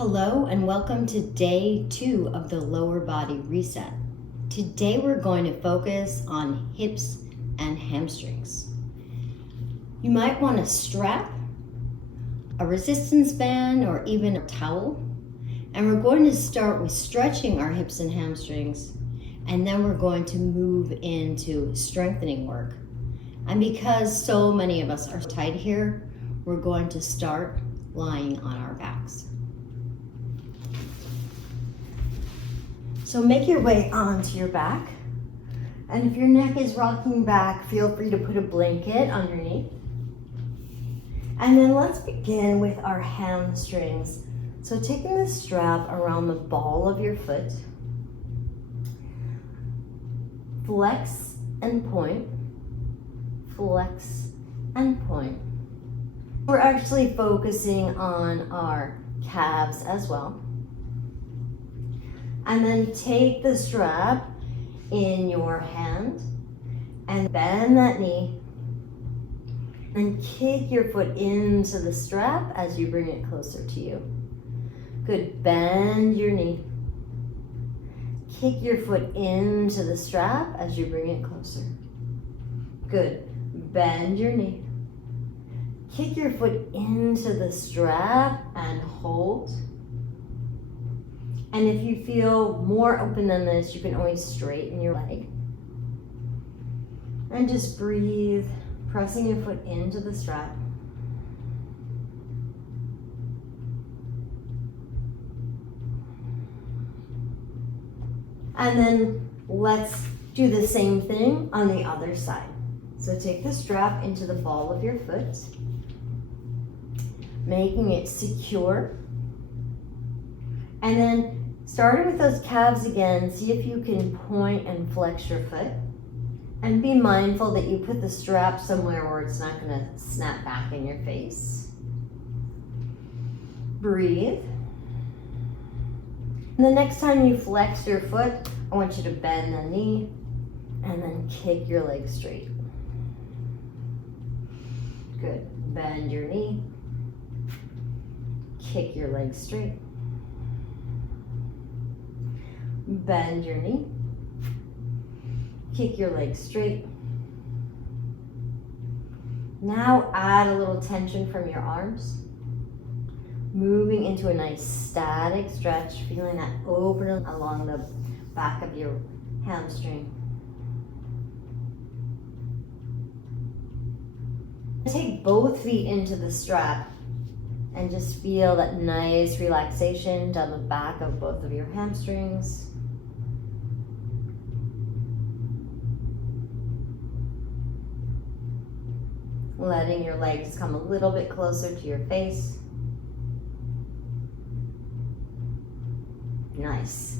Hello and welcome to day 2 of the lower body reset. Today we're going to focus on hips and hamstrings. You might want a strap, a resistance band, or even a towel. And we're going to start with stretching our hips and hamstrings, and then we're going to move into strengthening work. And because so many of us are tight here, we're going to start lying on our backs. So make your way onto your back. And if your neck is rocking back, feel free to put a blanket underneath. And then let's begin with our hamstrings. So taking the strap around the ball of your foot, flex and point, flex and point. We're actually focusing on our calves as well. And then take the strap in your hand and bend that knee and kick your foot into the strap as you bring it closer to you. Good, bend your knee. Kick your foot into the strap as you bring it closer. Good, bend your knee. Kick your foot into the strap and hold. And if you feel more open than this, you can always straighten your leg. And just breathe, pressing your foot into the strap. And then let's do the same thing on the other side. So take the strap into the ball of your foot, making it secure. And then starting with those calves again, see if you can point and flex your foot. And be mindful that you put the strap somewhere where it's not going to snap back in your face. Breathe. And the next time you flex your foot, I want you to bend the knee and then kick your leg straight. Good. Bend your knee. Kick your leg straight. Bend your knee. Kick your leg straight. Now add a little tension from your arms. Moving into a nice static stretch, feeling that open along the back of your hamstring. Take both feet into the strap and just feel that nice relaxation down the back of both of your hamstrings. Letting your legs come a little bit closer to your face. Nice.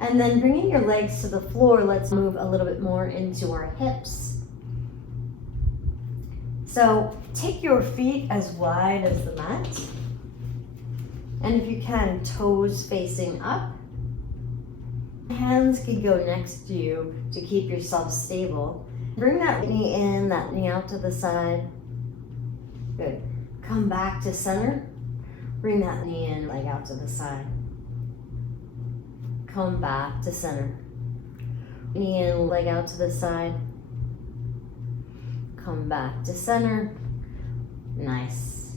And then bringing your legs to the floor, let's move a little bit more into our hips. So take your feet as wide as the mat. And if you can, toes facing up. Hands can go next to you to keep yourself stable. Bring that knee in, that knee out to the side. Good. Come back to center. Bring that knee in, leg out to the side. Come back to center. Knee in, leg out to the side. Come back to center. Nice.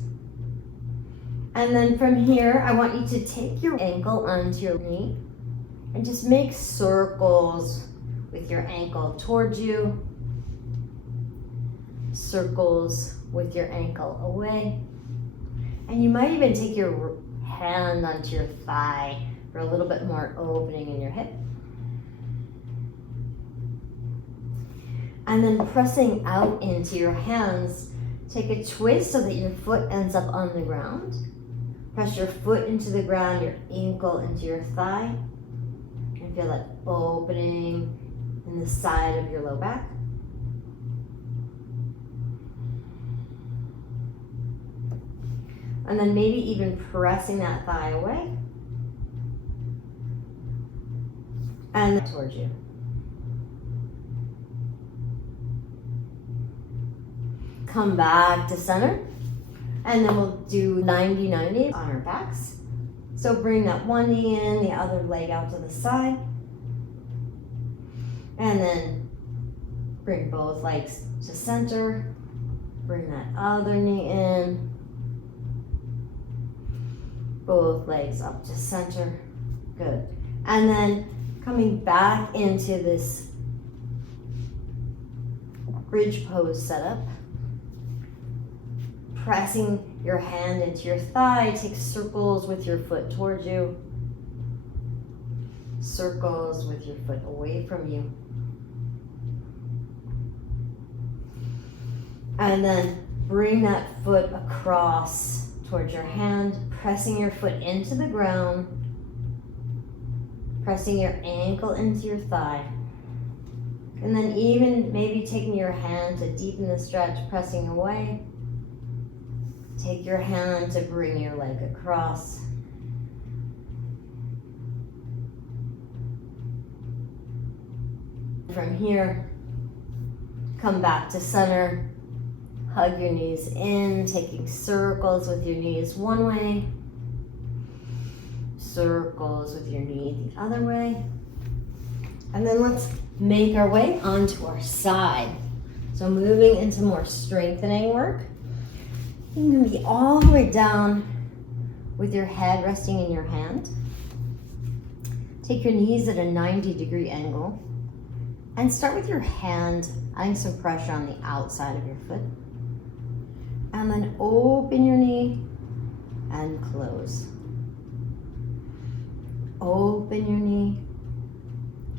And then from here, I want you to take your ankle onto your knee and just make circles with your ankle towards you. Circles with your ankle away. And you might even take your hand onto your thigh for a little bit more opening in your hip. And then pressing out into your hands, take a twist so that your foot ends up on the ground. Press your foot into the ground, your ankle into your thigh. And feel that opening in the side of your low back. And then maybe even pressing that thigh away. And towards you. Come back to center. And then we'll do 90-90 on our backs. So bring that one knee in, the other leg out to the side. And then bring both legs to center. Bring that other knee in. Both legs up to center. Good. And then coming back into this bridge pose setup. Pressing your hand into your thigh. Take circles with your foot towards you. Circles with your foot away from you. And then bring that foot across towards your hand, pressing your foot into the ground, pressing your ankle into your thigh. And then even maybe taking your hand to deepen the stretch, pressing away. Take your hand to bring your leg across. From here, come back to center. Hug your knees in, taking circles with your knees one way. Circles with your knee the other way. And then let's make our way onto our side. So moving into more strengthening work. You can be all the way down with your head resting in your hand. Take your knees at a 90-degree angle. And start with your hand, adding some pressure on the outside of your foot. And then open your knee and close. Open your knee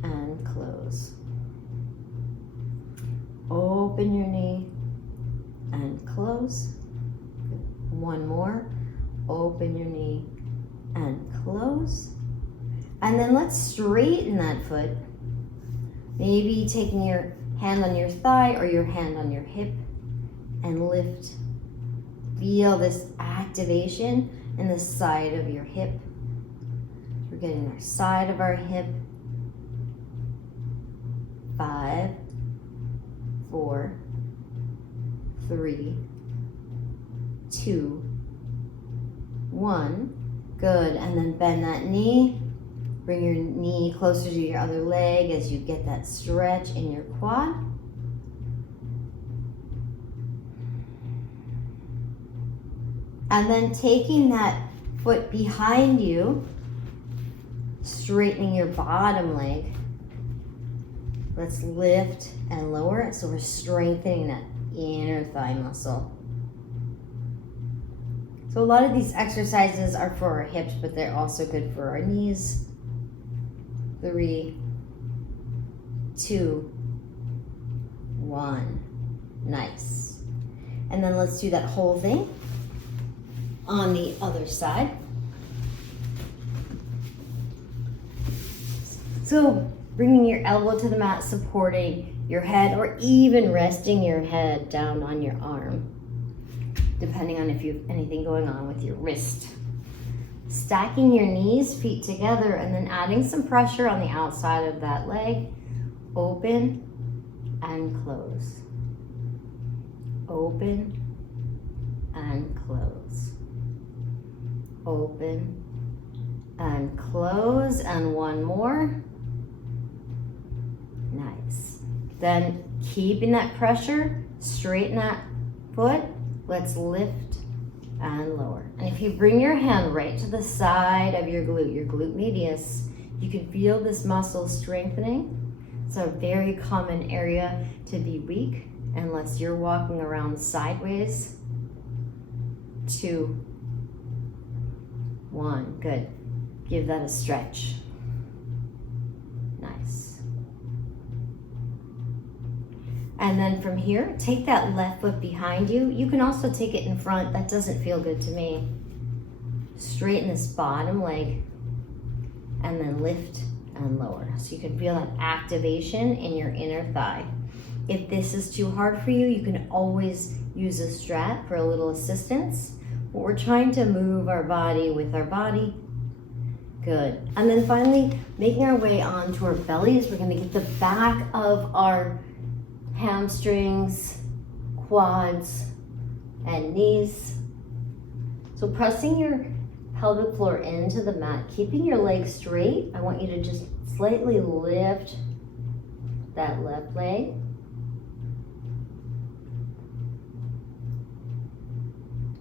and close. Open your knee and close. One more. Open your knee and close. And then let's straighten that foot. Maybe taking your hand on your thigh or your hand on your hip and lift. Feel this activation in the side of your hip. We're getting our side of our hip. 5, 4, 3, 2, 1. Good. And then bend that knee. Bring your knee closer to your other leg as you get that stretch in your quad. And then taking that foot behind you, straightening your bottom leg. Let's lift and lower it. So we're strengthening that inner thigh muscle. So a lot of these exercises are for our hips, but they're also good for our knees. 3, 2, 1. Nice. And then let's do that whole thing on the other side. So bringing your elbow to the mat, supporting your head, or even resting your head down on your arm, depending on if you have anything going on with your wrist. Stacking your knees, feet together, and then adding some pressure on the outside of that leg. Open and close. Open and close. Open and close. And one more. Nice. Then keeping that pressure, straighten that foot. Let's lift and lower. And if you bring your hand right to the side of your glute medius, you can feel this muscle strengthening. It's a very common area to be weak unless you're walking around sideways. 2, 1, good. Give that a stretch. Nice. And then from here, take that left foot behind you. You can also take it in front. That doesn't feel good to me. Straighten this bottom leg and then lift and lower. So you can feel that activation in your inner thigh. If this is too hard for you, you can always use a strap for a little assistance. But we're trying to move our body with our body. Good. And then finally, making our way onto our bellies. We're gonna get the back of our hamstrings, quads, and knees. So pressing your pelvic floor into the mat, keeping your legs straight. I want you to just slightly lift that left leg.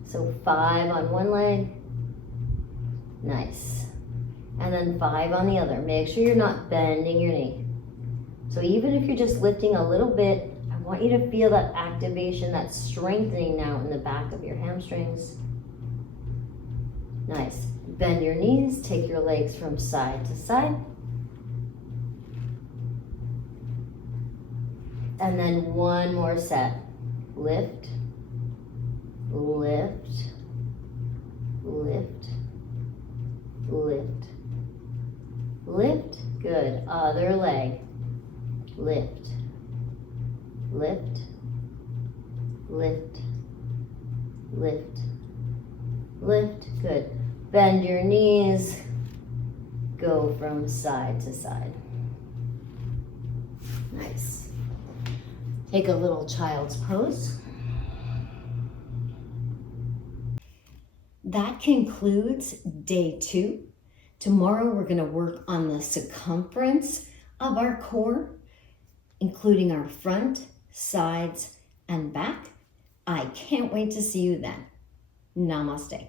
So 5 on one leg. Nice. And then 5 on the other. Make sure you're not bending your knee. So even if you're just lifting a little bit, I want you to feel that activation, that strengthening now in the back of your hamstrings. Nice. Bend your knees, take your legs from side to side. And then one more set. Lift, lift, lift, lift, lift. Good. Other leg. Lift, lift, lift, lift, lift. Good. Bend your knees. Go from side to side. Nice. Take a little child's pose. That concludes day 2. Tomorrow we're going to work on the circumference of our core, including our front, sides, and back. I can't wait to see you then. Namaste.